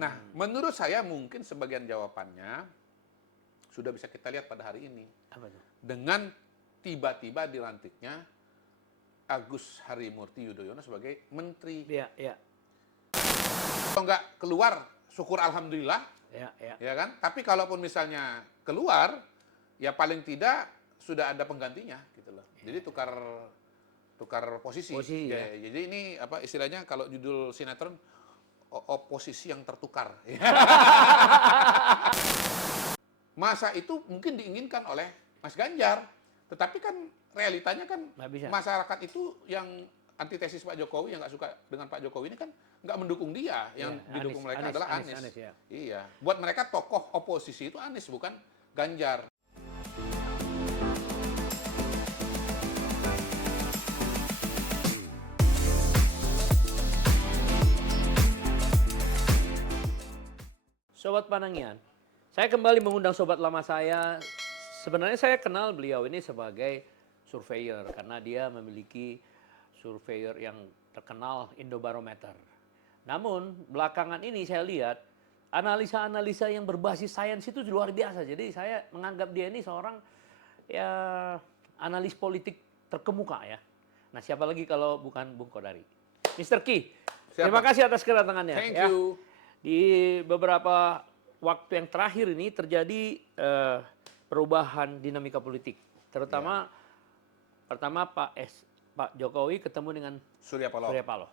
Nah, menurut saya mungkin sebagian jawabannya sudah bisa kita lihat pada hari ini. Apa itu? Dengan tiba-tiba dilantiknya Agus Harimurti Yudhoyono sebagai menteri. Iya, iya. Kalau nggak keluar, syukur alhamdulillah, Ya, ya. ya kan? Tapi kalaupun misalnya keluar, ya paling tidak sudah ada penggantinya, gitu loh. Jadi tukar posisi. Posisi, ya. Jadi ini apa istilahnya kalau judul sinetron oposisi yang tertukar. Masa itu mungkin diinginkan oleh Mas Ganjar, tetapi kan realitanya kan Nggak bisa. masyarakat itu yang antitesis Pak Jokowi, yang nggak suka dengan Pak Jokowi ini kan nggak mendukung dia, yang Iya, didukung mereka Anies, adalah Anies, Anies. ya. Iya, buat mereka tokoh oposisi itu Anies, bukan Ganjar. Sobat Panangian, saya kembali mengundang sobat lama saya. Sebenarnya saya kenal beliau ini sebagai surveyor karena dia memiliki surveyor yang terkenal Indobarometer. Namun belakangan ini saya lihat analisa-analisa yang berbasis sains itu luar biasa. Jadi saya menganggap dia ini seorang ya analis politik terkemuka ya. Nah, siapa lagi kalau bukan Bung Kodari. Mr. Ki, terima kasih atas kedatangannya. Thank ya. you. Di beberapa waktu yang terakhir ini terjadi perubahan dinamika politik, terutama pertama Pak Jokowi ketemu dengan Surya Paloh. Surya Paloh.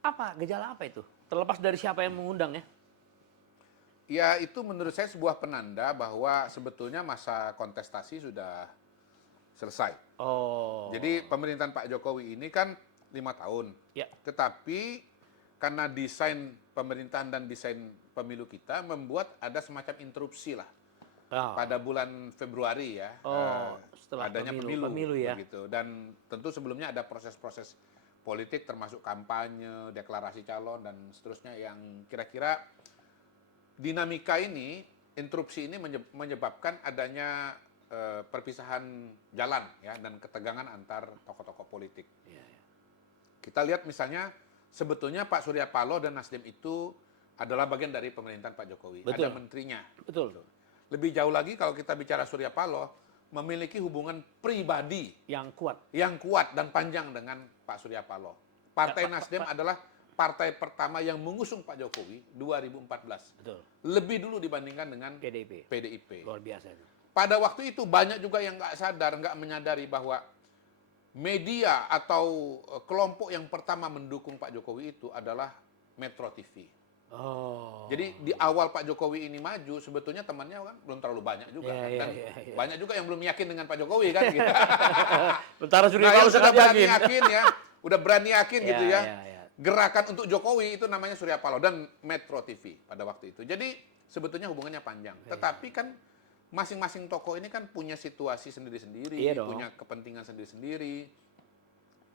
Apa gejala apa itu? Terlepas dari siapa yang mengundang ya? Ya itu menurut saya sebuah penanda bahwa sebetulnya masa kontestasi sudah selesai. Oh. Jadi pemerintahan Pak Jokowi ini kan 5 tahun. Ya. Tetapi karena desain pemerintahan dan desain pemilu kita membuat ada semacam interupsi lah. Pada bulan Februari ya. Setelah adanya pemilu ya. begitu. Dan tentu sebelumnya ada proses-proses politik termasuk kampanye, deklarasi calon dan seterusnya yang kira-kira dinamika ini, interupsi ini menyebabkan adanya perpisahan jalan ya dan ketegangan antar tokoh-tokoh politik. Ya, ya. Kita lihat misalnya sebetulnya Pak Surya Paloh dan Nasdem itu adalah bagian dari pemerintahan Pak Jokowi. Betul. Ada menterinya. Betul. Lebih jauh lagi kalau kita bicara Surya Paloh, memiliki hubungan pribadi Yang kuat. dan panjang dengan Pak Surya Paloh. Partai Nasdem adalah partai pertama yang mengusung Pak Jokowi 2014. Betul. Lebih dulu dibandingkan dengan PDIP. Luar biasa itu. Pada waktu itu banyak juga yang nggak sadar, nggak menyadari bahwa media atau kelompok yang pertama mendukung Pak Jokowi itu adalah Metro TV. Oh. Jadi di awal Pak Jokowi ini maju, sebetulnya temannya kan belum terlalu banyak juga. Dan banyak juga yang belum yakin dengan Pak Jokowi kan. Gitu. Bentar Surya Nah, Paloh yang sudah sangat berani yakin ya, udah berani yakin gitu ya. Gerakan untuk Jokowi itu namanya Surya Paloh dan Metro TV pada waktu itu. Jadi sebetulnya hubungannya panjang. Tetapi kan masing-masing tokoh ini kan punya situasi sendiri-sendiri, punya kepentingan sendiri-sendiri.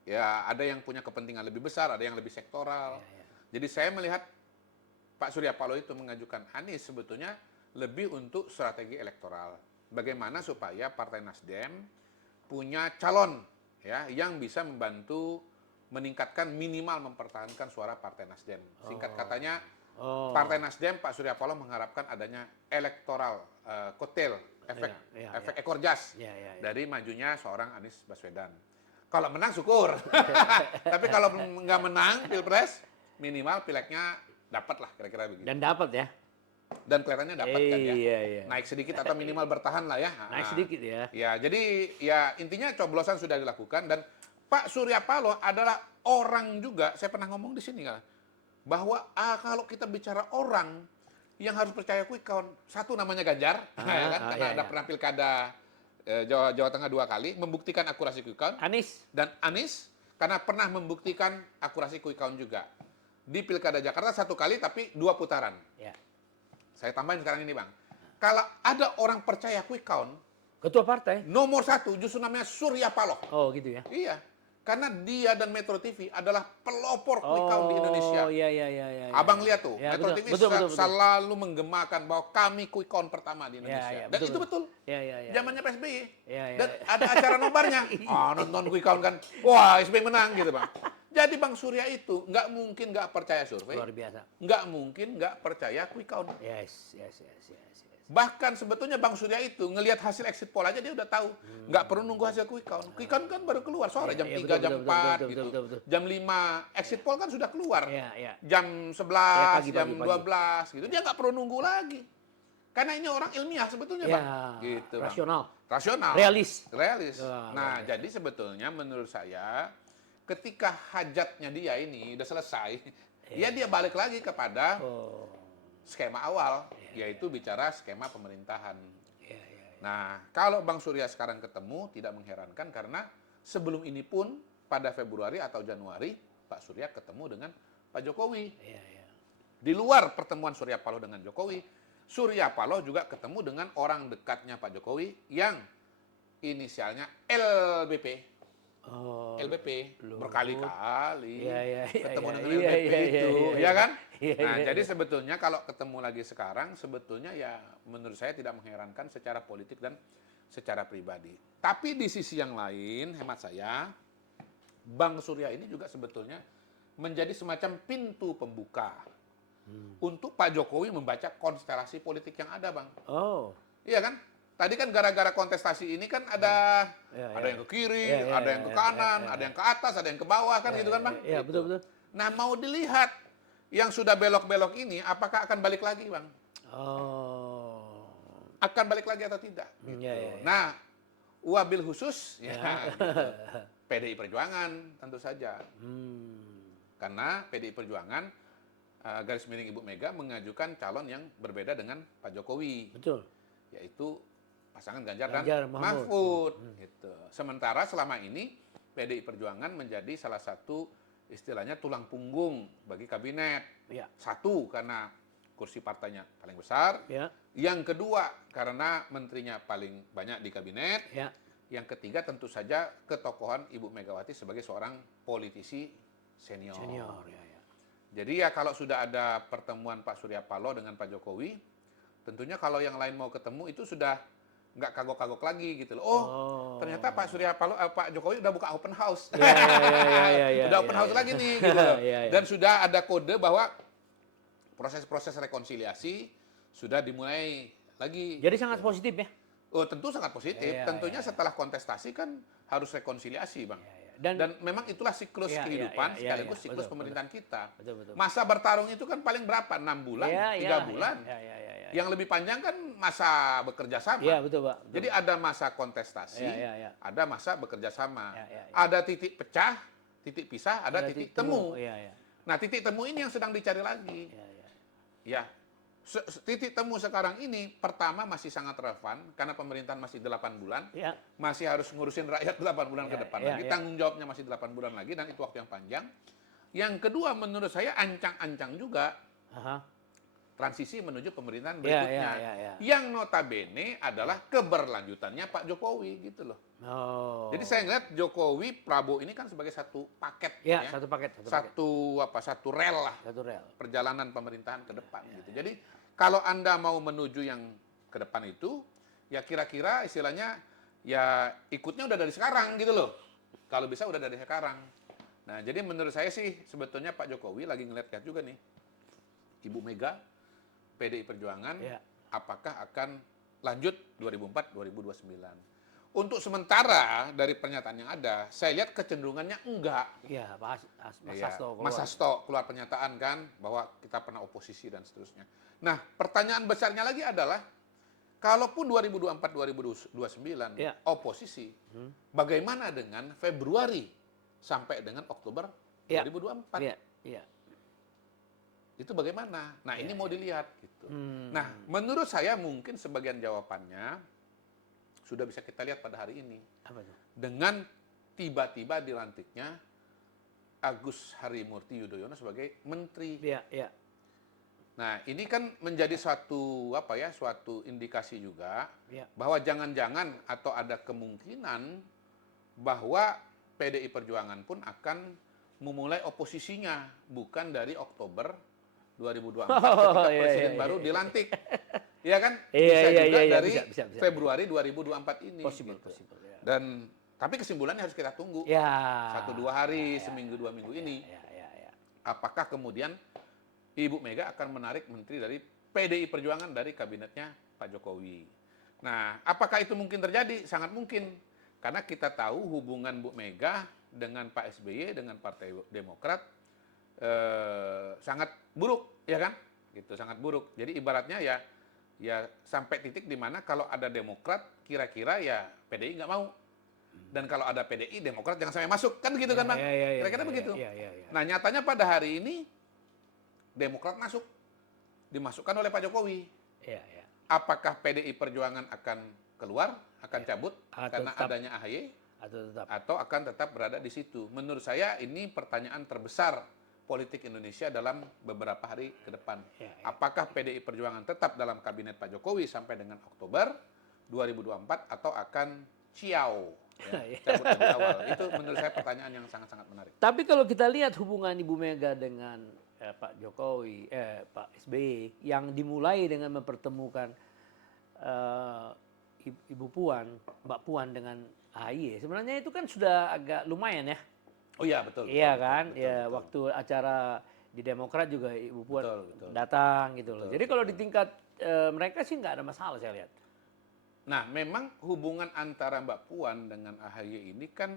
Ya, ada yang punya kepentingan lebih besar, ada yang lebih sektoral. Jadi saya melihat Pak Surya Paloh itu mengajukan Anies sebetulnya lebih untuk strategi elektoral. Bagaimana supaya Partai Nasdem punya calon ya yang bisa membantu meningkatkan minimal mempertahankan suara Partai Nasdem. Singkat katanya Partai Nasdem, Pak Surya Paloh mengharapkan adanya elektoral kotel, efek ekor jas dari majunya seorang Anies Baswedan. Kalau menang syukur, tapi kalau nggak menang pilpres, minimal pileknya dapat lah kira-kira begitu. Dan dapat ya. Dan kelihatannya dapat kan ya. Iya. Naik sedikit atau minimal bertahan lah ya. Naik sedikit ya. Ya, jadi ya intinya coblosan sudah dilakukan dan Pak Surya Paloh adalah orang juga, saya pernah ngomong di sini kan, bahwa kalau kita bicara orang yang harus percaya quick count, satu namanya Ganjar, karena ada pernah pilkada Jawa Tengah 2 kali, membuktikan akurasi quick count. Anies. Dan Anies, karena pernah membuktikan akurasi quick count juga. Di pilkada Jakarta 1 kali, tapi 2 putaran. Ya. Saya tambahin sekarang ini Bang. Kalau ada orang percaya quick count, Ketua partai? nomor 1 justru namanya Surya Paloh. Oh gitu ya. Iya. Karena dia dan Metro TV adalah pelopor quick count di Indonesia. Oh iya. Abang lihat tuh, Ya, Metro betul, TV betul. selalu menggemakan bahwa kami quick count pertama di Indonesia. Dan itu betul. Iya. Zamannya PSBY. Iya. Dan ada acara nobarnya. Nonton quick count kan. Wah, SBY menang gitu Bang. Jadi Bang Surya itu nggak mungkin nggak percaya survei, Luar biasa. nggak mungkin nggak percaya quick count. Yes, yes, yes, yes, yes. Bahkan sebetulnya Bang Surya itu ngelihat hasil exit poll aja dia udah tahu, nggak perlu nunggu hasil quick count. Quick count kan baru keluar sore jam 3, betul, jam betul, 4 betul, gitu. betul, betul. Jam 5 exit poll kan sudah keluar. Iya, iya. Jam 11, Pagi, jam pagi. 12 gitu. Dia nggak perlu nunggu lagi. Karena ini orang ilmiah sebetulnya, Ya, Bang. Gitu, Bang. rasional. Rasional. Realis. Realis. Ya, Nah, jadi sebetulnya menurut saya ketika hajatnya dia ini udah selesai, dia balik lagi kepada Oh, skema awal, yaitu bicara skema pemerintahan. iya, iya. Nah, kalau Bang Surya sekarang ketemu tidak mengherankan karena sebelum ini pun pada Februari atau Januari Pak Surya ketemu dengan Pak Jokowi. Iya, iya. Di luar pertemuan Surya Paloh dengan Jokowi, Surya Paloh juga ketemu dengan orang dekatnya Pak Jokowi yang inisialnya LBP. Oh, LBP Luhut. berkali-kali Iya, iya, iya, ketemu iya, dengan iya, LBP iya, itu, iya, ya kan? iya, Nah, iya, jadi iya. sebetulnya kalau ketemu lagi sekarang, sebetulnya ya menurut saya tidak mengherankan secara politik dan secara pribadi. Tapi di sisi yang lain, hemat saya, Bang Surya ini juga sebetulnya menjadi semacam pintu pembuka untuk Pak Jokowi membaca konstelasi politik yang ada, Bang. Oh, Iya kan? Tadi kan gara-gara kontestasi ini kan ada Iya, ada iya. yang ke kiri, Iya, iya, ada yang ke iya, kanan, iya, ada yang ke atas, ada yang ke bawah kan gitu kan, Bang? Iya, Gitu. betul, betul. Nah, mau dilihat yang sudah belok-belok ini apakah akan balik lagi, Bang? Oh. Akan balik lagi atau tidak? Gitu. Iya, iya, iya. Nah, wabil khusus ya, Ya. gitu. PDI Perjuangan tentu saja. Hmm. Karena PDI Perjuangan garis miring Ibu Mega mengajukan calon yang berbeda dengan Pak Jokowi, Betul. yaitu pasangan Ganjar Ganjar, dan Mahfud. Mahfud. Gitu. Sementara selama ini PDI Perjuangan menjadi salah satu istilahnya tulang punggung bagi kabinet. Ya. Satu, karena kursi partainya paling besar. Ya. Yang kedua, karena menterinya paling banyak di kabinet. Ya. Yang ketiga, tentu saja ketokohan Ibu Megawati sebagai seorang politisi senior. Senior, ya, ya. Jadi ya kalau sudah ada pertemuan Pak Surya Paloh dengan Pak Jokowi, tentunya kalau yang lain mau ketemu itu sudah nggak kagok-kagok lagi gitu loh. Oh, ternyata Pak Surya Paloh, Pak Jokowi udah buka open house. Ya, ya, ya, Udah ya, open ya, house ya. lagi nih gitu loh. Ya, ya. Dan sudah ada kode bahwa proses-proses rekonsiliasi sudah dimulai lagi. Jadi sangat positif ya. Oh, tentu sangat positif. Ya, ya, Tentunya ya, ya. setelah kontestasi kan harus rekonsiliasi, Bang. Ya, ya. Dan memang itulah siklus Ya, ya, kehidupan ya, ya, sekaligus ya. siklus Betul, pemerintahan kita. Betul, betul. Masa bertarung itu kan paling berapa? 6 bulan, Ya, 3 ya, bulan. Ya, ya, ya, ya. Yang lebih panjang kan masa bekerja sama. Iya, betul, Pak. Betul. Jadi ada masa kontestasi, Ya, ya, ya. ada masa bekerja sama. Ya, ya, ya. Ada titik pecah, titik pisah, ada titik temu. Iya, iya. Nah, titik temu ini yang sedang dicari lagi. Iya, iya. Ya, titik temu sekarang ini pertama masih sangat relevan karena pemerintahan masih 8 bulan. Ya. Masih harus ngurusin rakyat 8 bulan ke Ya, depan ya, lagi. ya. Tanggung jawabnya masih 8 bulan lagi dan itu waktu yang panjang. Yang kedua menurut saya ancang-ancang juga Aha. transisi menuju pemerintahan Ya, berikutnya. ya, ya, ya. Yang notabene adalah keberlanjutannya Pak Jokowi gitu loh. Oh. Jadi saya ngeliat Jokowi Prabowo ini kan sebagai satu paket Ya, satu paket, satu paket. satu rel lah Satu rel. perjalanan pemerintahan ke depan gitu. Jadi kalau Anda mau menuju yang ke depan itu ya kira-kira istilahnya ya ikutnya udah dari sekarang gitu loh. Kalau bisa udah dari sekarang. Nah, jadi menurut saya sih sebetulnya Pak Jokowi lagi ngeliat-liat juga nih. Ibu Mega, PDI Perjuangan, Ya. apakah akan lanjut 2004-2029. Untuk sementara dari pernyataan yang ada, saya lihat kecenderungannya enggak. Iya, Mas Iya, Hasto. Mas Hasto keluar pernyataan kan bahwa kita pernah oposisi dan seterusnya. Nah, pertanyaan besarnya lagi adalah kalaupun 2024-2029 Ya. oposisi, bagaimana dengan Februari sampai dengan Oktober Ya. 2024? Iya, iya. Itu bagaimana? Nah, ini mau dilihat gitu. Hmm. Nah, menurut saya mungkin sebagian jawabannya sudah bisa kita lihat pada hari ini. Apa itu? Dengan tiba-tiba dilantiknya Agus Harimurti Yudhoyono sebagai menteri. Iya, iya. Nah, ini kan menjadi suatu suatu indikasi juga Iya. bahwa jangan-jangan atau ada kemungkinan bahwa PDI Perjuangan pun akan memulai oposisinya bukan dari Oktober 2024 ketika Iya, presiden iya, baru iya. dilantik. Iya kan? Iya, Bisa iya, juga iya, dari bisa. Februari 2024 ini. Possible, gitu. possible. Ya. Dan Tapi kesimpulannya harus kita tunggu. Ya. 1-2 hari, seminggu 2 minggu ini. Ya. Apakah kemudian Ibu Mega akan menarik menteri dari PDI Perjuangan dari kabinetnya Pak Jokowi. Nah, apakah itu mungkin terjadi? Sangat mungkin. Karena kita tahu hubungan Bu Mega dengan Pak SBY, dengan Partai Demokrat, sangat buruk, ya kan? Gitu, sangat buruk. Jadi ibaratnya ya sampai titik di mana kalau ada Demokrat, kira-kira ya PDI nggak mau. Dan kalau ada PDI, Demokrat jangan sampai masuk. Kan begitu kan, Bang? Kira-kira begitu. Nah, nyatanya pada hari ini, Demokrat masuk. Dimasukkan oleh Pak Jokowi. Apakah PDI Perjuangan akan keluar, akan cabut karena adanya AHY? Atau akan tetap berada di situ? Menurut saya ini pertanyaan terbesar politik Indonesia dalam beberapa hari ke depan. Apakah PDI Perjuangan tetap dalam kabinet Pak Jokowi sampai dengan Oktober 2024 atau akan ciao? Cabut lebih awal. Itu menurut saya pertanyaan yang sangat-sangat menarik. Tapi kalau kita lihat hubungan Ibu Mega dengan Pak Jokowi, Pak SBY yang dimulai dengan mempertemukan Ibu Puan, Mbak Puan dengan AHY, sebenarnya itu kan sudah agak lumayan ya. Oh iya, betul. Iya kan, betul. Waktu acara di Demokrat juga Ibu Puan datang gitu loh. Jadi kalau di tingkat mereka sih nggak ada masalah saya lihat. Nah, memang hubungan antara Mbak Puan dengan AHY ini kan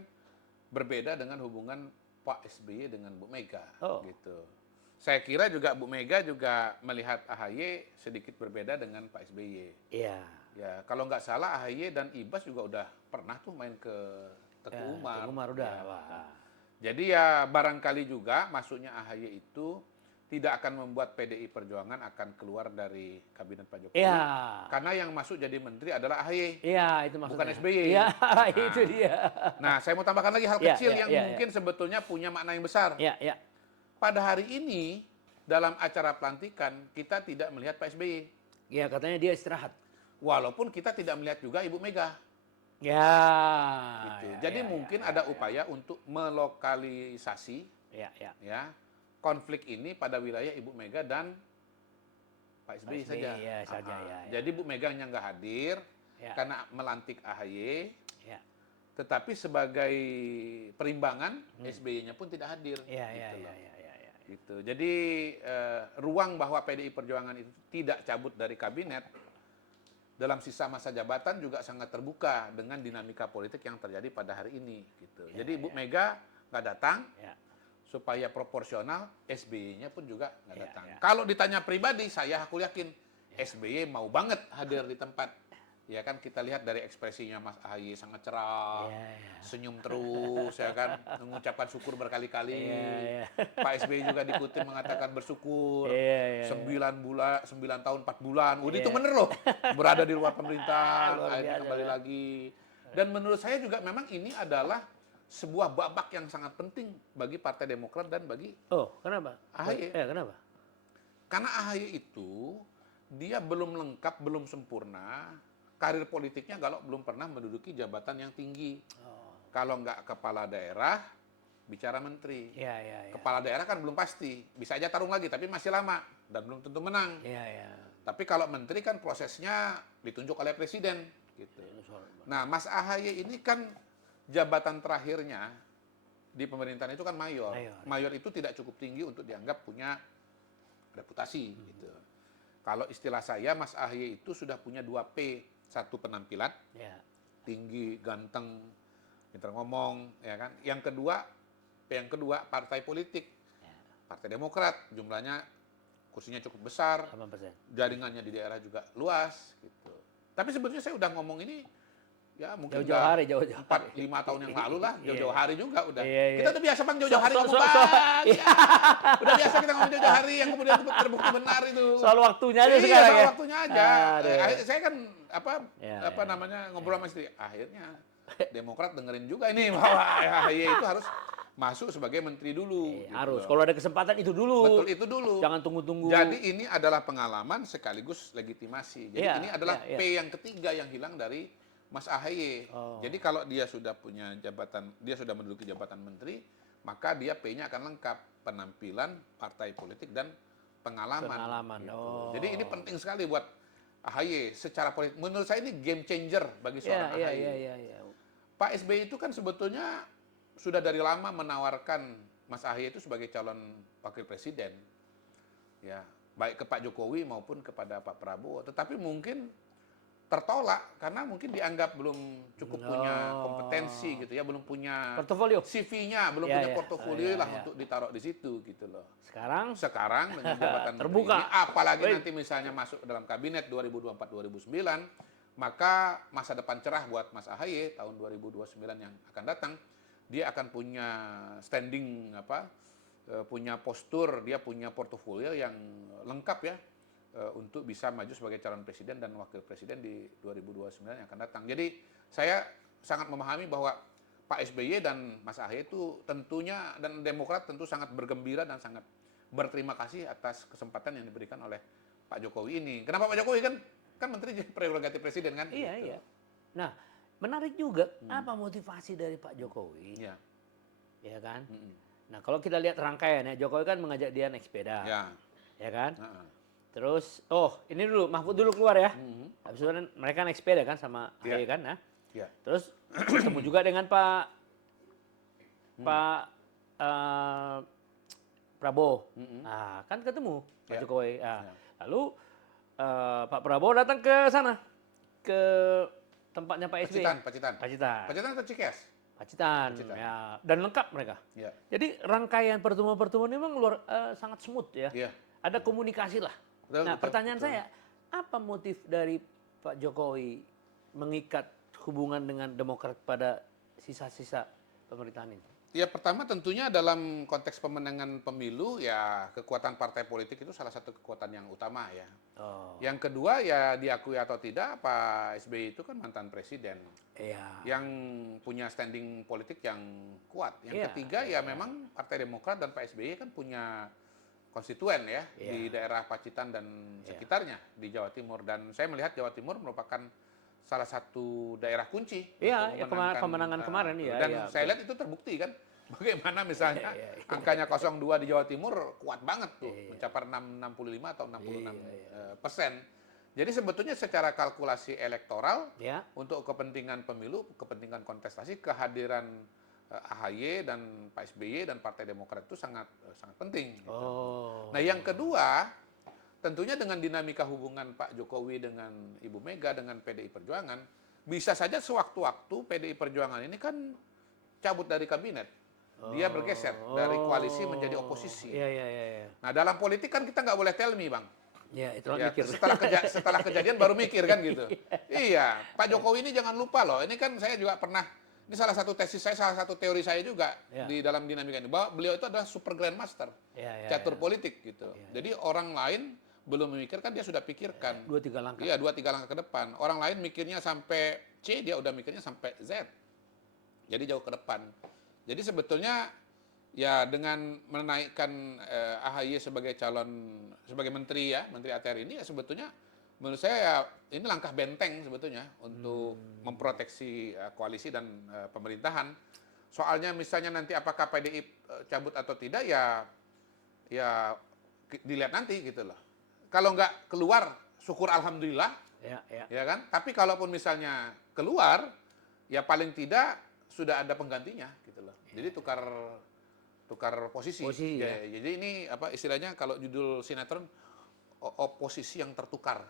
berbeda dengan hubungan Pak SBY dengan Bu Mega, gitu. Saya kira juga Bu Mega juga melihat AHY sedikit berbeda dengan Pak SBY. Iya. Ya, kalau nggak salah AHY dan Ibas juga udah pernah tuh main ke Teguh Umar. Teguh Umar udah. Ya, jadi ya barangkali juga masuknya AHY itu tidak akan membuat PDI Perjuangan akan keluar dari kabinet Pak Jokowi. Iya. Karena yang masuk jadi menteri adalah AHY. Iya, itu maksudnya. Bukan SBY. Iya, itu dia. Nah, saya mau tambahkan lagi hal kecil yang mungkin sebetulnya punya makna yang besar. Iya. Pada hari ini, dalam acara pelantikan, kita tidak melihat Pak SBY. Iya, katanya dia istirahat. Walaupun kita tidak melihat juga Ibu Mega. Ya. Gitu. Jadi mungkin ada upaya untuk melokalisasi konflik ini pada wilayah Ibu Mega dan Pak SBY saja. Jadi Bu Mega yang nggak hadir karena melantik AHY, tetapi sebagai perimbangan SBY-nya pun tidak hadir. Gitu. Jadi ruang bahwa PDI Perjuangan itu tidak cabut dari kabinet dalam sisa masa jabatan juga sangat terbuka dengan dinamika politik yang terjadi pada hari ini. Gitu. Jadi Bu Mega nggak datang. Supaya proporsional, SBY-nya pun juga nggak datang. Kalau ditanya pribadi, saya aku yakin SBY mau banget hadir di tempat. Ya kan kita lihat dari ekspresinya Mas AHY sangat cerah, senyum terus, ya kan mengucapkan syukur berkali-kali. Pak SBY juga dikutip mengatakan bersyukur 9 tahun 4 bulan. Udah itu bener loh, berada di luar pemerintahan, akhirnya kembali lagi. Dan menurut saya juga memang ini adalah sebuah babak yang sangat penting bagi Partai Demokrat dan bagi kenapa? AHY. Kenapa? Karena AHY itu dia belum lengkap, belum sempurna karir politiknya kalau belum pernah menduduki jabatan yang tinggi. Kalau nggak kepala daerah, bicara menteri. Kepala daerah kan belum pasti, bisa aja tarung lagi, tapi masih lama dan belum tentu menang. Tapi kalau menteri kan prosesnya ditunjuk oleh presiden. Gitu. Nah, Mas AHY ini kan jabatan terakhirnya di pemerintahan itu kan mayor. Mayor itu tidak cukup tinggi untuk dianggap punya reputasi. Gitu. Kalau istilah saya, Mas AHY itu sudah punya 2P. Satu penampilan, tinggi, ganteng, pintar ngomong, ya kan. Yang kedua partai politik. Partai Demokrat, jumlahnya kursinya cukup besar, 8%. jaringannya di daerah juga luas. Gitu. Tapi sebetulnya saya udah ngomong ini ya mungkin jauh-jauh hari, 4-5 tahun yang lalu lah, jauh-jauh hari juga udah. Kita udah biasa Bang jauh-jauh hari ngomong udah biasa kita ngomong jauh-jauh hari yang kemudian terbukti benar itu. Soal waktunya aja sekarang soal waktunya aja. Saya kan ngobrol sama istri. Akhirnya Demokrat dengerin juga ini bahwa AHY itu harus masuk sebagai menteri dulu. Harus. Kalau ada kesempatan itu dulu. Betul, itu dulu. Jangan tunggu-tunggu. Jadi ini adalah pengalaman sekaligus legitimasi. Jadi ini adalah P yang ketiga yang hilang dari Mas AHY. Jadi kalau dia sudah punya jabatan, dia sudah menduduki jabatan menteri, maka dia P-nya akan lengkap, penampilan, partai politik dan pengalaman. Gitu. Jadi ini penting sekali buat AHY secara politik. Menurut saya ini game changer bagi seorang AHY. Pak SBY itu kan sebetulnya sudah dari lama menawarkan Mas Ahaye itu sebagai calon wakil presiden, ya baik ke Pak Jokowi maupun kepada Pak Prabowo. Tetapi mungkin tertolak karena mungkin dianggap belum cukup punya kompetensi gitu ya, belum punya Portofolio. CV-nya, belum Ya, punya ya. portofolio Ya, lah ya. untuk ditaruh di situ gitu loh. Sekarang Sekarang dengan jabatan menteri terbuka. ini, apalagi Baik. nanti misalnya masuk dalam kabinet 2024-2029, maka masa depan cerah buat Mas Ahaye tahun 2029 yang akan datang. Dia akan punya standing punya postur, dia punya portofolio yang lengkap ya untuk bisa maju sebagai calon presiden dan wakil presiden di 2029 yang akan datang. Jadi saya sangat memahami bahwa Pak SBY dan Mas Ahaye itu tentunya dan Demokrat tentu sangat bergembira dan sangat berterima kasih atas kesempatan yang diberikan oleh Pak Jokowi ini. Kenapa Pak Jokowi kan menteri prerogatif presiden kan? Iya, gitu. iya. Nah, menarik juga apa motivasi dari Pak Jokowi, Iya. ya kan? Mm-mm. Nah, kalau kita lihat rangkaian ya, Jokowi kan mengajak dia naik sepeda, Ya. ya kan? Heeh. Terus, ini dulu Mahfud dulu keluar ya. Mhm. Habis itu kan mereka naik sepeda kan sama Iya. Ahaye kan, ya. Ya. Terus ketemu juga dengan Pak eh, Prabowo. Mhm. Nah, kan ketemu Pak Ya. Jokowi. Nah, Ya. lalu Pak Prabowo datang ke sana, ke tempatnya Pak SBY. Pacitan. Pacitan. Pacitan atau Cikeas? Pacitan, Pacitan. ya. Dan lengkap mereka. Ya. Jadi rangkaian pertemuan-pertemuan ini memang sangat smooth ya. Iya. Ada komunikasi lah. Betul, Nah, betul, pertanyaan betul. saya, apa motif dari Pak Jokowi mengikat hubungan dengan Demokrat pada sisa-sisa pemerintahan ini? Ya pertama tentunya dalam konteks pemenangan pemilu ya kekuatan partai politik itu salah satu kekuatan yang utama ya. Oh, Yang kedua ya diakui atau tidak Pak SBY itu kan mantan presiden iya. yang punya standing politik yang kuat. Yang Iya, ketiga ya memang Partai Demokrat dan Pak SBY kan punya konstituen ya Iya. di daerah Pacitan dan Iya. sekitarnya di Jawa Timur, dan saya melihat Jawa Timur merupakan salah satu daerah kunci Iya, untuk ya, kemenangan kemarin, iya, dan iya, saya betul. lihat itu terbukti kan bagaimana misalnya Iya, iya. angkanya 02 di Jawa Timur kuat banget tuh, Iya. mencapai 65 atau 66 Iya. persen. Jadi sebetulnya secara kalkulasi elektoral Ya. untuk kepentingan pemilu, kepentingan kontestasi, kehadiran AHY dan Pak SBY dan Partai Demokrat itu sangat penting. Gitu. Oh. Nah yang kedua, tentunya dengan dinamika hubungan Pak Jokowi dengan Ibu Mega dengan PDI Perjuangan, bisa saja sewaktu-waktu PDI Perjuangan ini kan cabut dari kabinet. Dia bergeser dari koalisi menjadi oposisi. Iya. Nah dalam politik kan kita nggak boleh tell me, Bang. Ya, itu Ya, mikir. setelah kejadian baru mikir kan gitu. Iya, Pak Jokowi ini jangan lupa loh. Ini kan saya juga pernah, ini salah satu tesis saya, salah satu teori saya juga Ya. di dalam dinamika ini, bahwa beliau itu adalah super grandmaster, Ya. catur politik gitu. Ya. Jadi orang lain belum memikirkan, dia sudah pikirkan. 2-3 langkah. Iya, 2-3 langkah ke depan. Orang lain mikirnya sampai C, dia udah mikirnya sampai Z. Jadi jauh ke depan. Jadi sebetulnya ya dengan menaikkan AHY sebagai sebagai menteri ya, Menteri ATR ini ya sebetulnya menurut saya ya ini langkah benteng sebetulnya untuk memproteksi koalisi dan pemerintahan. Soalnya misalnya nanti apakah PDI cabut atau tidak ya dilihat nanti gitu loh. Kalau nggak keluar, syukur alhamdulillah, Ya. ya kan? Tapi kalaupun misalnya keluar, ya paling tidak sudah ada penggantinya gitu loh. Jadi tukar posisi. Posisi, ya. Jadi ini apa istilahnya kalau judul sinetron oposisi yang tertukar.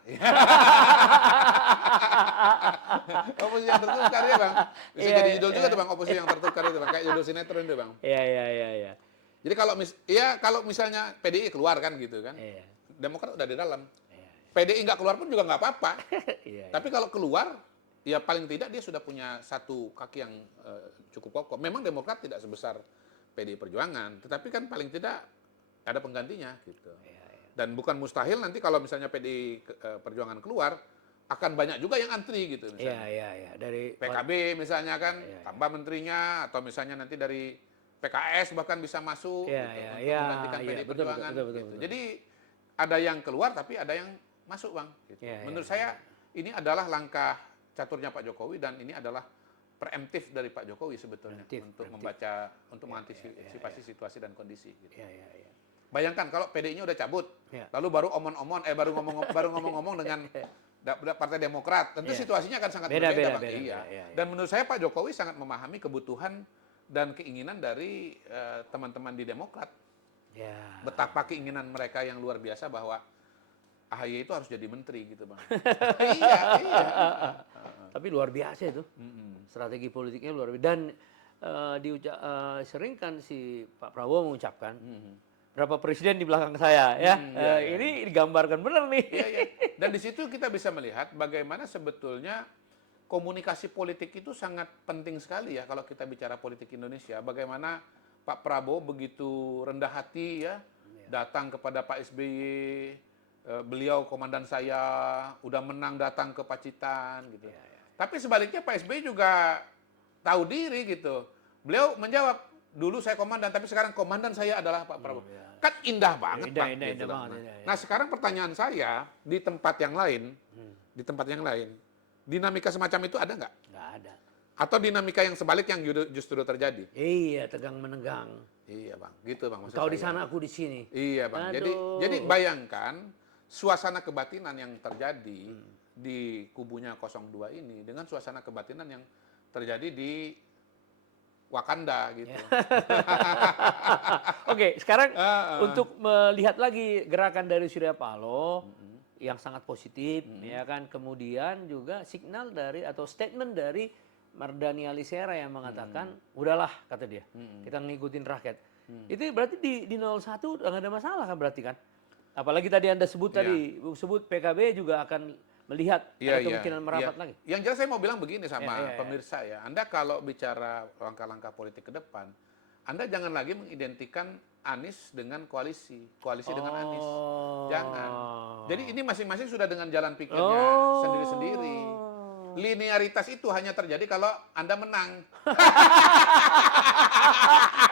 Oposisi yang tertukar ya Bang. Bisa Iya, jadi judul juga iya. tuh Bang, oposisi yang tertukar itu Bang, kayak judul sinetron itu Bang. Iya. Jadi kalau misalnya PDI keluar kan gitu kan. Iya. Demokrat udah di dalam. Iya. PDI nggak keluar pun juga nggak apa-apa. Iya. Tapi kalau keluar, ya paling tidak dia sudah punya satu kaki yang cukup kokoh. Memang Demokrat tidak sebesar PDI Perjuangan, tetapi kan paling tidak ada penggantinya gitu. Iya. Dan bukan mustahil nanti kalau misalnya PDI Perjuangan keluar, akan banyak juga yang antri gitu misalnya. Iya. Dari PKB misalnya kan, Iya. tambah menterinya, atau misalnya nanti dari PKS bahkan bisa masuk Iya, gitu, iya, untuk iya, menggantikan iya, PDI betul, Perjuangan. betul. Gitu. Jadi ada yang keluar tapi ada yang masuk Bang. Gitu. Iya, Menurut iya, saya ini adalah langkah caturnya Pak Jokowi dan ini adalah preemptif dari Pak Jokowi sebetulnya untuk Preemptif. membaca, untuk mengantisipasi situasi dan kondisi. Gitu. Iya. Bayangkan kalau PDI-nya udah cabut, Ya. lalu baru ngomong-ngomong dengan Partai Demokrat, tentu Ya. situasinya akan sangat Beda, berbeda, Bang. beda, Iya. beda, ya. Dan menurut saya Pak Jokowi sangat memahami kebutuhan dan keinginan dari teman-teman di Demokrat. Ya. Betapa keinginan mereka yang luar biasa bahwa AHY itu harus jadi menteri gitu, Bang. Iya, iya. Tapi luar biasa itu. Strategi politiknya luar biasa. Dan sering kan si Pak Prabowo mengucapkan, berapa presiden di belakang saya ya. Ini digambarkan benar nih. Iya, iya. Dan di situ kita bisa melihat bagaimana sebetulnya komunikasi politik itu sangat penting sekali ya kalau kita bicara politik Indonesia. Bagaimana Pak Prabowo begitu rendah hati ya datang kepada Pak SBY, beliau komandan saya, udah menang datang ke Pacitan gitu. Tapi sebaliknya Pak SBY juga tahu diri gitu. Beliau menjawab, dulu saya komandan, tapi sekarang komandan saya adalah Pak Prabowo. Kan indah banget, Indah, Pak. indah, Gitu indah loh. banget, indah, Nah, sekarang pertanyaan saya, di tempat yang lain, dinamika semacam itu ada nggak? Nggak ada. Atau dinamika yang sebalik yang justru terjadi? Iya, tegang menenggang. Iya, Bang. Gitu, Bang. Maksud Kau di saya. sana, aku di sini. Iya, Bang. Aduh. Jadi bayangkan suasana kebatinan yang terjadi di kubunya 02 ini dengan suasana kebatinan yang terjadi di Wakanda gitu. Oke, sekarang untuk melihat lagi gerakan dari Surya Paloh yang sangat positif, ya kan. Kemudian juga signal dari atau statement dari Mardhani Alisera yang mengatakan, udahlah kata dia, kita ngikutin rakyat. Itu berarti di 01 nggak ada masalah kan berarti kan? Apalagi tadi Anda sebut sebut PKB juga akan melihat ada kemungkinan merapat lagi. Yang jelas saya mau bilang begini sama pemirsa ya. Anda kalau bicara langkah-langkah politik ke depan, Anda jangan lagi mengidentikan Anies dengan koalisi dengan Anies. Jangan. Jadi ini masing-masing sudah dengan jalan pikirnya sendiri-sendiri. Linearitas itu hanya terjadi kalau Anda menang.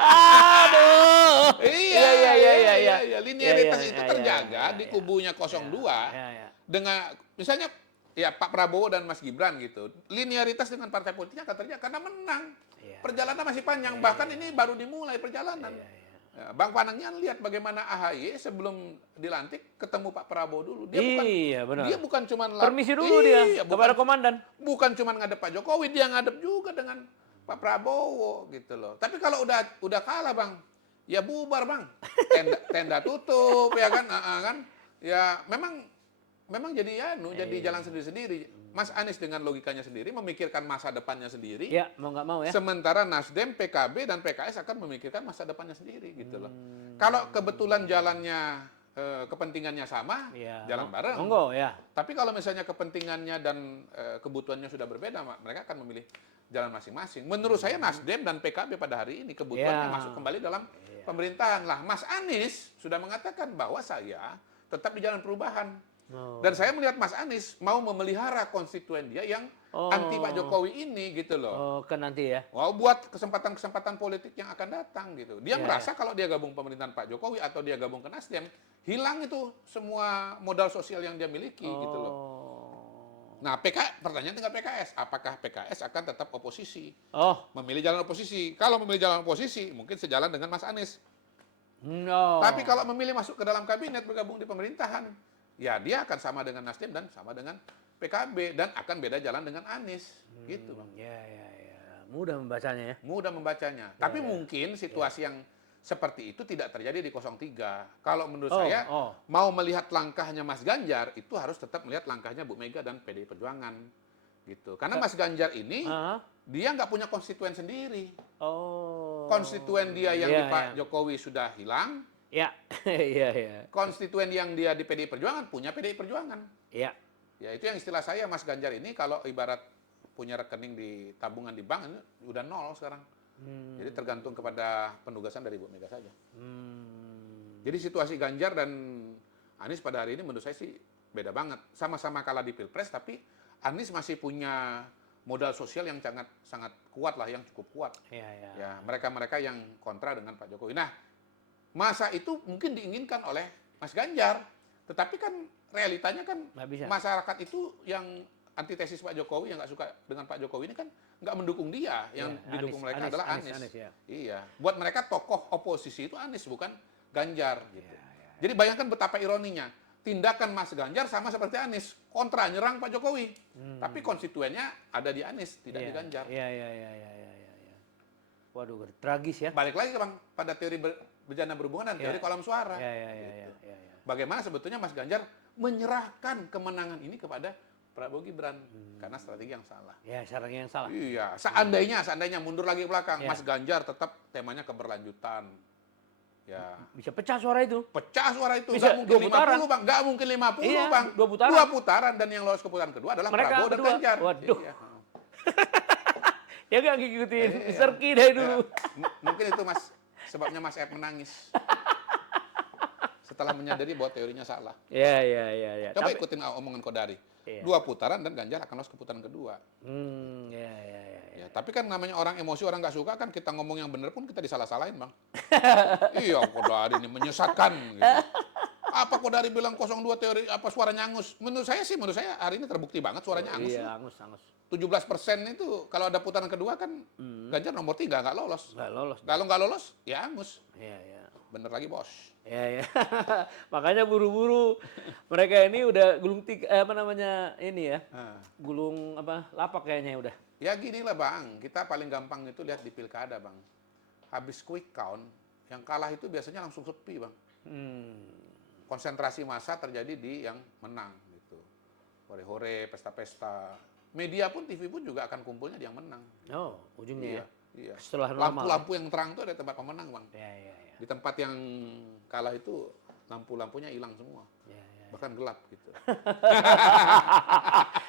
Aduh. Iya. Linearitas itu terjaga di kubunya 02 dengan misalnya ya Pak Prabowo dan Mas Gibran gitu. Linearitas dengan partai politiknya akan terjaga karena menang. Perjalanan masih panjang, bahkan ini baru dimulai perjalanan. Ya, Bang Panangnya lihat bagaimana AHY sebelum dilantik ketemu Pak Prabowo dulu. Dia bukan cuma permisi dulu dia kepada komandan. Bukan cuma ngadep Pak Jokowi, dia ngadep juga dengan Pak Prabowo gitu loh. Tapi kalau udah kalah, Bang, ya bubar, Bang. Tenda tutup ya kan? Kan? Ya memang jadi jadi jalan sendiri-sendiri. Mas Anies dengan logikanya sendiri memikirkan masa depannya sendiri. Ya, mau nggak mau ya. Sementara Nasdem, PKB dan PKS akan memikirkan masa depannya sendiri gitu loh. Kalau kebetulan jalannya kepentingannya sama, jalan bareng. Monggo ya. Tapi kalau misalnya kepentingannya dan kebutuhannya sudah berbeda, mereka akan memilih jalan masing-masing. Menurut saya Nasdem dan PKB pada hari ini kebutuhannya masuk kembali dalam pemerintahan. Lah, Mas Anies sudah mengatakan bahwa saya tetap di jalan perubahan. Dan saya melihat Mas Anies mau memelihara konstituen dia yang anti Pak Jokowi ini gitu loh. Kan nanti ya. Buat kesempatan-kesempatan politik yang akan datang gitu. Dia merasa kalau dia gabung pemerintahan Pak Jokowi atau dia gabung ke Nasdem, hilang itu semua modal sosial yang dia miliki gitu loh. Nah, pertanyaan tinggal PKS. Apakah PKS akan tetap oposisi? Memilih jalan oposisi. Kalau memilih jalan oposisi, mungkin sejalan dengan Mas Anies. Tapi kalau memilih masuk ke dalam kabinet, bergabung di pemerintahan, ya dia akan sama dengan Nasdem dan sama dengan PKB dan akan beda jalan dengan Anies gitu, Bang. Ya. Mudah membacanya ya. Mudah membacanya. Tapi mungkin situasi yang seperti itu tidak terjadi di 03. Kalau menurut saya mau melihat langkahnya Mas Ganjar itu harus tetap melihat langkahnya Bu Mega dan PDI Perjuangan gitu. Karena Mas Ganjar ini dia nggak punya konstituen sendiri. Konstituen dia yang di Pak Jokowi sudah hilang. Iya. Konstituen yang dia di PDI Perjuangan punya PDI Perjuangan. Iya. Ya itu yang istilah saya Mas Ganjar ini kalau ibarat punya rekening di tabungan di bank ini udah nol sekarang. Jadi tergantung kepada penugasan dari Bu Mega saja. Jadi situasi Ganjar dan Anies pada hari ini menurut saya sih beda banget. Sama-sama kalah di Pilpres tapi Anies masih punya modal sosial yang sangat kuat lah, yang cukup kuat. Ya mereka-mereka yang kontra dengan Pak Jokowi. Nah, masa itu mungkin diinginkan oleh Mas Ganjar, tetapi kan realitanya kan masyarakat itu yang antitesis Pak Jokowi yang nggak suka dengan Pak Jokowi ini kan nggak mendukung dia, yang didukung mereka adalah Anies. Iya, buat mereka tokoh oposisi itu Anies bukan Ganjar gitu. Jadi bayangkan betapa ironinya. Tindakan Mas Ganjar sama seperti Anies, kontra nyerang Pak Jokowi. Tapi konstituennya ada di Anies, tidak di Ganjar. Iya. Waduh, tragis ya. Balik lagi Bang pada teori bejana berhubungan dan teori kolam suara. Iya. Bagaimana sebetulnya Mas Ganjar menyerahkan kemenangan ini kepada Prabowo Gibran karena strategi yang salah. Ya, strategi yang salah. Iya, seandainya mundur lagi ke belakang, Mas Ganjar tetap temanya keberlanjutan. Ya. Bisa pecah suara itu. Pecah suara itu. Bisa Nggak mungkin 2 putaran. 50, Bang. Nggak mungkin 50, Iya, Bang. 2 putaran. 2 putaran dan yang lolos ke putaran kedua adalah Mereka Prabowo dan berdua. Ganjar. Waduh. Iya. Dia nggak ngikutin Serki dari dulu. Ya, mungkin itu Mas sebabnya Mas Ep menangis. Setelah menyadari bahwa teorinya salah. Iya. Coba ikutin omongan Kodari. Iya. 2 putaran dan Ganjar akan lolos ke putaran kedua. Iya. Ya, tapi kan namanya orang emosi, orang nggak suka kan kita ngomong yang benar pun kita disalah-salahin, Bang. Iya, Kodari ini menyesatkan. Gitu. Apa Kodari bilang 02 teori apa suaranya angus? Menurut saya hari ini terbukti banget suaranya angus. Iya, angus. 17% itu kalau ada putaran kedua kan Ganjar nomor 3 nggak lolos. Nggak lolos. Kalau nggak lolos ya angus. Iya. Bener lagi bos. Iya. Makanya buru-buru mereka ini udah gulung gulung lapak kayaknya udah. Ya gini lah Bang, kita paling gampang itu lihat di pilkada Bang. Habis quick count, yang kalah itu biasanya langsung sepi Bang. Konsentrasi massa terjadi di yang menang gitu. Hore-hore, pesta-pesta. Media pun, TV pun juga akan kumpulnya di yang menang. Oh, ujungnya ya. Iya. Setelah normal. Lampu-lampu yang terang itu ada tempat pemenang Bang. Iya. Di tempat yang kalah itu lampu-lampunya hilang semua. Iya. Bahkan gelap gitu.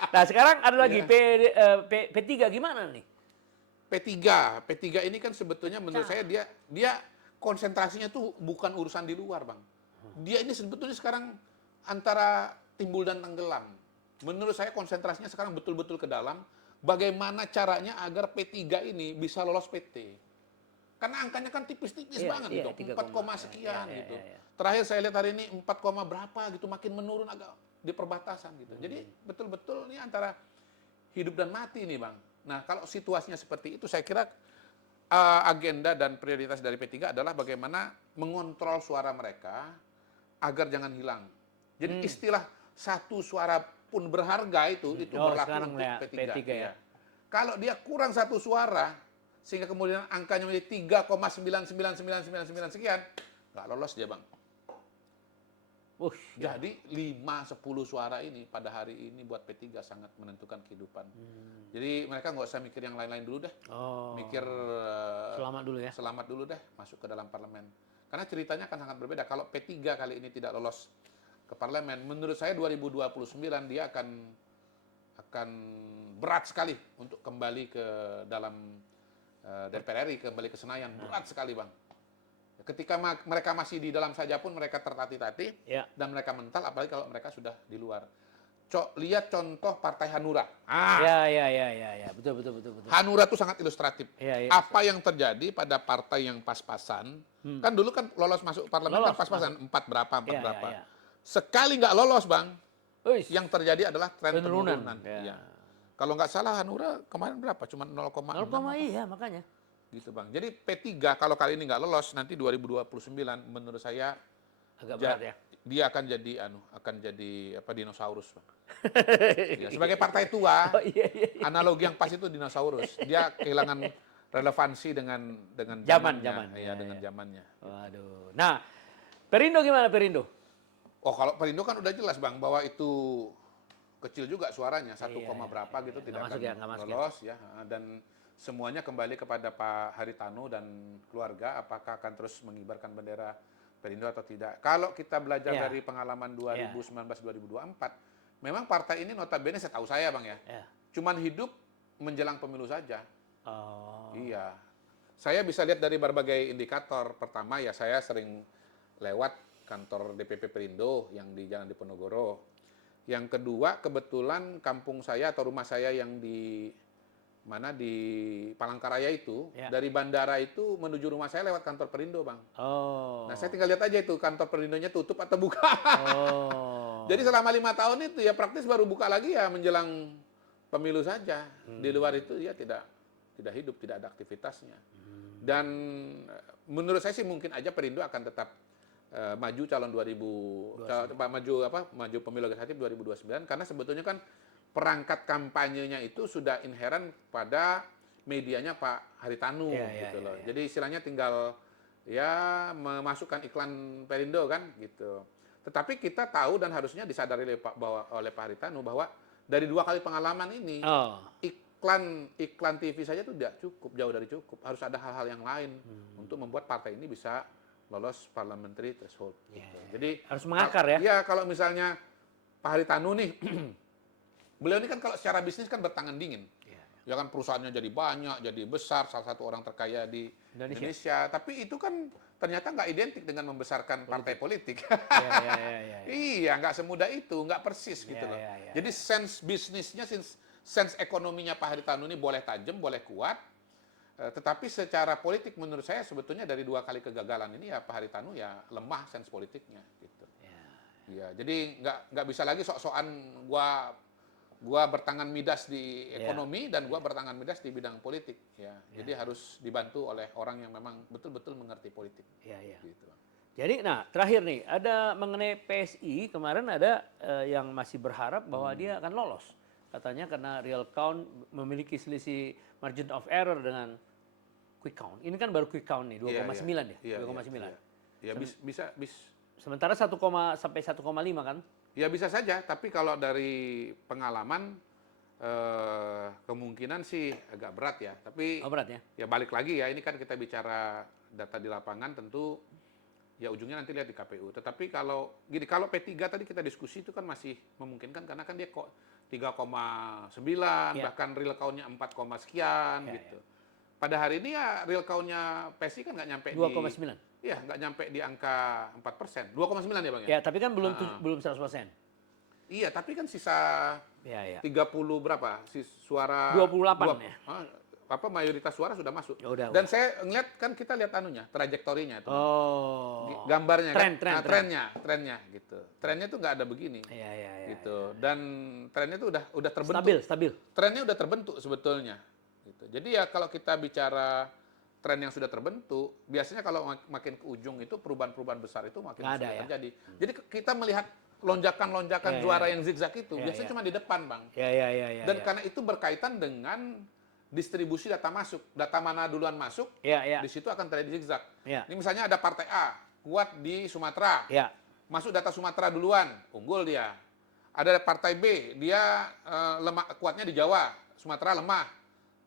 Nah, sekarang ada lagi P3 gimana nih? P3 ini kan sebetulnya menurut saya dia konsentrasinya tuh bukan urusan di luar, Bang. Dia ini sebetulnya sekarang antara timbul dan tenggelam. Menurut saya konsentrasinya sekarang betul-betul ke dalam bagaimana caranya agar P3 ini bisa lolos PT. Karena angkanya kan tipis-tipis banget gitu, 4, sekian gitu. Terakhir saya lihat hari ini 4, berapa gitu, makin menurun agak di perbatasan gitu. Jadi betul-betul ini antara hidup dan mati nih Bang. Nah kalau situasinya seperti itu saya kira agenda dan prioritas dari P3 adalah bagaimana mengontrol suara mereka agar jangan hilang. Jadi istilah satu suara pun berharga itu berlaku untuk P3. Ya. Kalau dia kurang 1 suara, sehingga kemudian angkanya menjadi 3,99999 sekian, nggak lolos dia Bang. Jadi 5-10 suara ini pada hari ini buat P3 sangat menentukan kehidupan. Jadi mereka nggak usah mikir yang lain-lain dulu deh. Mikir selamat dulu deh masuk ke dalam parlemen. Karena ceritanya akan sangat berbeda. Kalau P3 kali ini tidak lolos ke parlemen, menurut saya 2029 dia akan berat sekali untuk kembali ke dalam DPR RI, kembali ke Senayan. Berat sekali Bang. Ketika mereka masih di dalam saja pun mereka tertati-tati dan mereka mental, apalagi kalau mereka sudah di luar. Lihat contoh Partai Hanura. Ya, betul. Hanura itu sangat ilustratif. Ya. Apa yang terjadi pada partai yang pas-pasan, kan dulu kan lolos masuk parlemen kan pas-pasan, 4 berapa. Ya. Sekali nggak lolos Bang, yang terjadi adalah tren penurunan. Ya. Kalau nggak salah Hanura kemarin berapa? Cuma 0,6. Iya, makanya. Gitu Bang. Jadi P3 kalau kali ini nggak lolos nanti 2029 menurut saya agak berat ya. Dia akan jadi dinosaurus Bang. Ya, sebagai partai tua, analogi yang pas itu dinosaurus. Dia kehilangan relevansi dengan zamannya. Dengan zamannya. Waduh. Nah, Perindo gimana Perindo? Oh, kalau Perindo kan udah jelas Bang bahwa itu kecil juga suaranya, 1, berapa gitu tidak akan lolos ya. Dan semuanya kembali kepada Pak Haritanu dan keluarga, apakah akan terus mengibarkan bendera Perindo atau tidak. Kalau kita belajar dari pengalaman 2019-2024, memang partai ini notabene setahu saya Bang ya, cuman hidup menjelang pemilu saja. Iya. Saya bisa lihat dari berbagai indikator. Pertama ya saya sering lewat kantor DPP Perindo yang di Jalan Diponegoro. Yang kedua kebetulan kampung saya atau rumah saya yang di Palangkaraya itu, dari bandara itu menuju rumah saya lewat kantor Perindo Bang. Nah saya tinggal lihat aja itu kantor Perindonya tutup atau buka. Jadi selama 5 tahun itu ya praktis baru buka lagi ya menjelang pemilu saja. Di luar itu dia tidak hidup, tidak ada aktivitasnya. Dan menurut saya sih mungkin aja Perindo akan tetap maju calon 2000 maju pemilu legislatif 2029 karena sebetulnya kan perangkat kampanyenya itu sudah inheren pada medianya Pak Haritanu gitu loh. Jadi istilahnya tinggal ya memasukkan iklan Perindo kan gitu. Tetapi kita tahu dan harusnya disadari oleh Pak Haritanu bahwa dari 2 kali pengalaman ini iklan TV saja itu tidak cukup, jauh dari cukup. Harus ada hal-hal yang lain untuk membuat partai ini bisa lolos parliamentary threshold. Gitu. Jadi harus mengakar ya. Ya kalau misalnya Pak Haritanu nih, beliau ini kan kalau secara bisnis kan bertangan dingin. Ya kan perusahaannya jadi banyak, jadi besar, salah satu orang terkaya di Indonesia. Tapi itu kan ternyata nggak identik dengan membesarkan partai politik. Iya, nggak semudah itu, nggak persis gitu loh. Jadi sense bisnisnya, sense ekonominya Pak Haritanu ini boleh tajam, boleh kuat. Tetapi secara politik menurut saya sebetulnya dari 2 kali kegagalan ini ya Pak Haritanu ya lemah sense politiknya gitu. Ya, jadi nggak bisa lagi sok-sokan gua bertangan midas di ekonomi dan gua bertangan midas di bidang politik ya. Jadi harus dibantu oleh orang yang memang betul-betul mengerti politik. Gitu. Jadi terakhir nih ada mengenai PSI kemarin ada yang masih berharap bahwa dia akan lolos. Katanya karena real count memiliki selisih margin of error dengan quick count. Ini kan baru quick count nih 2,9 ya. 2,9. Ya bisa. Sementara 1, sampai 1,5 kan? Ya bisa saja, tapi kalau dari pengalaman kemungkinan sih agak berat ya. Tapi berat ya? Ya balik lagi ya, ini kan kita bicara data di lapangan tentu ya ujungnya nanti lihat di KPU. Tetapi kalau P3 tadi kita diskusi itu kan masih memungkinkan karena kan dia kok 3,9 bahkan real count-nya 4, sekian gitu. Pada hari ini ya real count-nya PSI kan nggak nyampe 2,9. Iya, nggak nyampe di angka 4%. 2,9 ya Bang ya? Ya, tapi kan belum 100%. Iya, tapi kan sisa 30 berapa? Suara 28 ya. Mayoritas suara sudah masuk. Dan saya ngeliat kan kita lihat trajektorinya itu. Oh. Gambarnya trennya gitu. Trennya tuh nggak ada begini. Gitu. Dan trennya tuh udah terbentuk. Stabil. Trennya udah terbentuk sebetulnya. Gitu. Jadi ya kalau kita bicara tren yang sudah terbentuk, biasanya kalau makin ke ujung itu perubahan-perubahan besar itu makin sudah terjadi. Jadi kita melihat lonjakan-lonjakan suara yang zigzag itu biasanya cuma di depan, Bang. Dan karena itu berkaitan dengan distribusi data masuk. Data mana duluan masuk, di situ akan terjadi zigzag. Ini misalnya ada partai A, kuat di Sumatera. Masuk data Sumatera duluan, unggul dia. Ada partai B, dia lemah, kuatnya di Jawa, Sumatera lemah.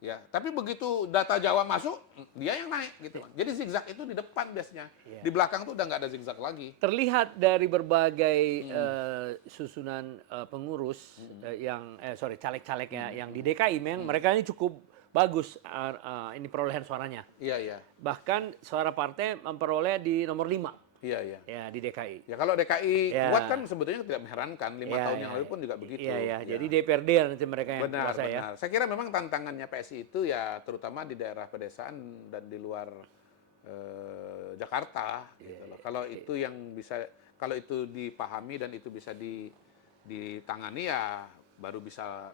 Ya, tapi begitu data Jawa masuk, dia yang naik gitu. Jadi zigzag itu di depan biasanya. Di belakang tuh udah nggak ada zigzag lagi. Terlihat dari berbagai susunan pengurus caleg-calegnya yang di DKI, memang mereka ini cukup bagus ini perolehan suaranya. Iya. Bahkan suara partai memperoleh di nomor 5. Iya. Ya, di DKI. Ya kalau DKI kuat kan sebetulnya tidak mengherankan. 5 tahun yang lalu pun juga begitu. Jadi DPRD nanti mereka yang kuasa ya. Saya kira memang tantangannya PSI itu ya terutama di daerah pedesaan dan di luar Jakarta. Gitu loh. Kalau itu yang bisa, kalau itu dipahami dan itu bisa ditangani ya baru bisa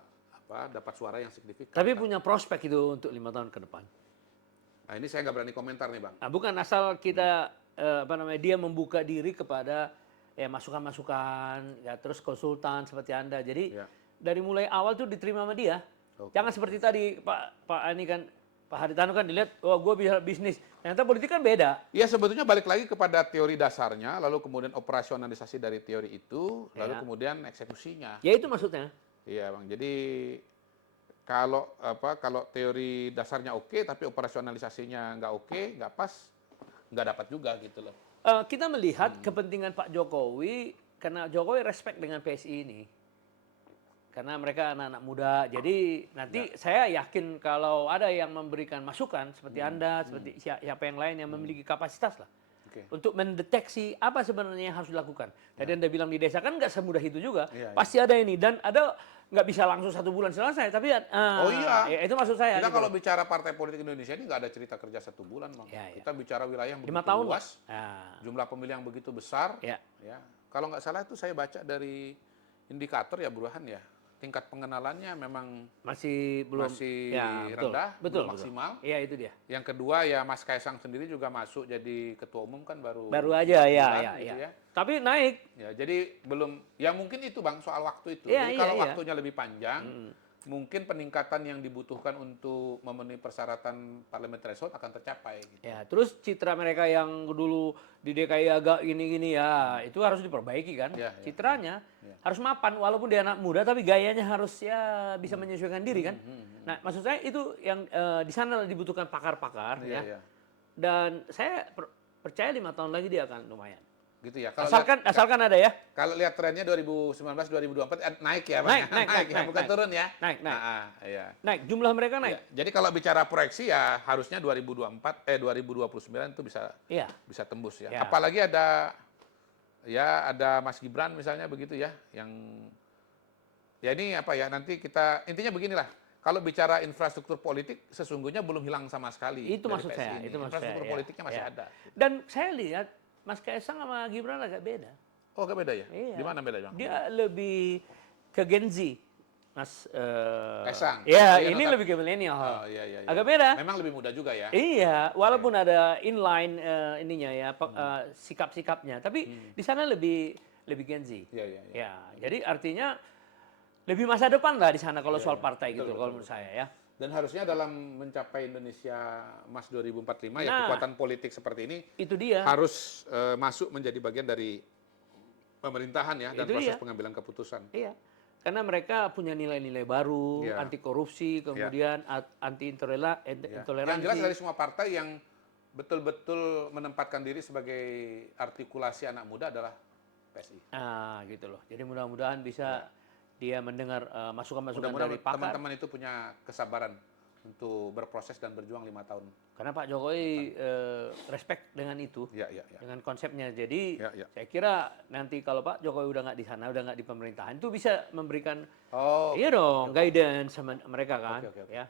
dapat suara yang signifikan. Tapi punya prospek itu untuk 5 tahun ke depan. Nah ini saya nggak berani komentar nih Bang. Bukan asal kita dia membuka diri kepada masukan-masukan, ya terus konsultan seperti Anda. Jadi dari mulai awal tuh diterima sama dia. Jangan seperti tadi Pak Haritanu kan dilihat, gue bisa bisnis. Ternyata politik kan beda. Ya sebetulnya balik lagi kepada teori dasarnya, lalu kemudian operasionalisasi dari teori itu, lalu kemudian eksekusinya. Ya itu maksudnya. Iya Bang. Jadi kalau teori dasarnya oke, tapi operasionalisasinya nggak oke, nggak pas, nggak dapat juga gitu loh. Kita melihat kepentingan Pak Jokowi, karena Jokowi respect dengan PSI ini. Karena mereka anak-anak muda, jadi nanti saya yakin kalau ada yang memberikan masukan, seperti Anda, seperti siapa yang lain yang memiliki kapasitas lah. Untuk mendeteksi apa sebenarnya yang harus dilakukan. Tadi Anda bilang di desa kan nggak semudah itu juga. Pasti ada ini, dan ada nggak bisa langsung 1 bulan selesai, tapi itu maksud saya. Kita kalau bicara partai politik Indonesia ini nggak ada cerita kerja 1 bulan, Bang. Kita bicara wilayah yang begitu luas, jumlah pemilih yang begitu besar. Kalau nggak salah itu saya baca dari indikator ya Burhan ya, tingkat pengenalannya memang masih belum masih ya, rendah, betul, belum betul. maksimal. Iya, itu dia. Yang kedua ya Mas Kaisang sendiri juga masuk jadi ketua umum kan baru Baru aja 4 ya, bulan ya, gitu ya. ya. Tapi naik. Ya, jadi belum, ya mungkin itu Bang soal waktu itu. Iya, Jadi iya, kalau iya. waktunya lebih panjang, mungkin peningkatan yang dibutuhkan untuk memenuhi persyaratan parliament threshold akan tercapai. Gitu. Ya, terus citra mereka yang dulu di DKI agak gini-gini ya, itu harus diperbaiki kan. Ya, ya, Citranya harus mapan, walaupun dia anak muda, tapi gayanya harus ya bisa menyesuaikan diri kan. Nah, maksud saya itu yang di sana dibutuhkan pakar-pakar Iya, ya. iya. Dan saya percaya 5 tahun lagi dia akan lumayan. Gitu ya. Asalkan ada ya. Kalau lihat trennya 2019 2024 naik ya, Bang. Naik, ya, bukan naik. turun ya. Naik. Iya. Naik, jumlah mereka Ya, naik. jadi kalau bicara proyeksi ya harusnya 2029 itu Iya. bisa tembus ya. Ya. Apalagi ada Mas Gibran misalnya begitu ya, yang ya ini apa ya, nanti kita intinya beginilah. Kalau bicara infrastruktur politik sesungguhnya belum hilang sama sekali. Itu dari maksud PSI saya, ini. itu maksud Infrastruktur saya, ya. politiknya masih Ya. ada. Dan saya lihat Mas Kaisang sama Gibran agak beda. Oh, agak beda ya? Iya. Di mana beda, Bang? Dia lebih ke Gen Z, Mas. Kaisang. Ya, Iya, ini notab- lebih ke milenial. Oh, iya. Agak beda. Memang lebih muda juga ya. Iya, walaupun ada inline ininya ya, sikap-sikapnya, tapi di sana lebih Gen Z. Iya. Ya, jadi artinya lebih masa depan lah di sana kalau soal partai Betul, gitu, betul, kalau menurut saya ya. Dan harusnya dalam mencapai Indonesia Emas 2045 ya Nah. kekuatan politik seperti ini Itu dia. harus masuk menjadi bagian dari pemerintahan ya dan Itu proses dia. pengambilan keputusan. Iya. Karena mereka punya nilai-nilai baru, Iya. anti korupsi, kemudian anti Ya. intoleransi. Yang jelas dari semua partai yang betul-betul menempatkan diri sebagai artikulasi anak muda adalah PSI. Nah, gitu loh. Jadi mudah-mudahan bisa dia mendengar masukan-masukan Mudah-mudahan dari pakar. teman-teman itu punya kesabaran untuk berproses dan berjuang 5 tahun. Karena Pak Jokowi respect dengan itu, Ya. dengan konsepnya. Jadi Ya. saya kira nanti kalau Pak Jokowi udah nggak di sana, udah nggak di pemerintahan, itu bisa memberikan Oh, iya dong guidance sama mereka kan, Oke. ya.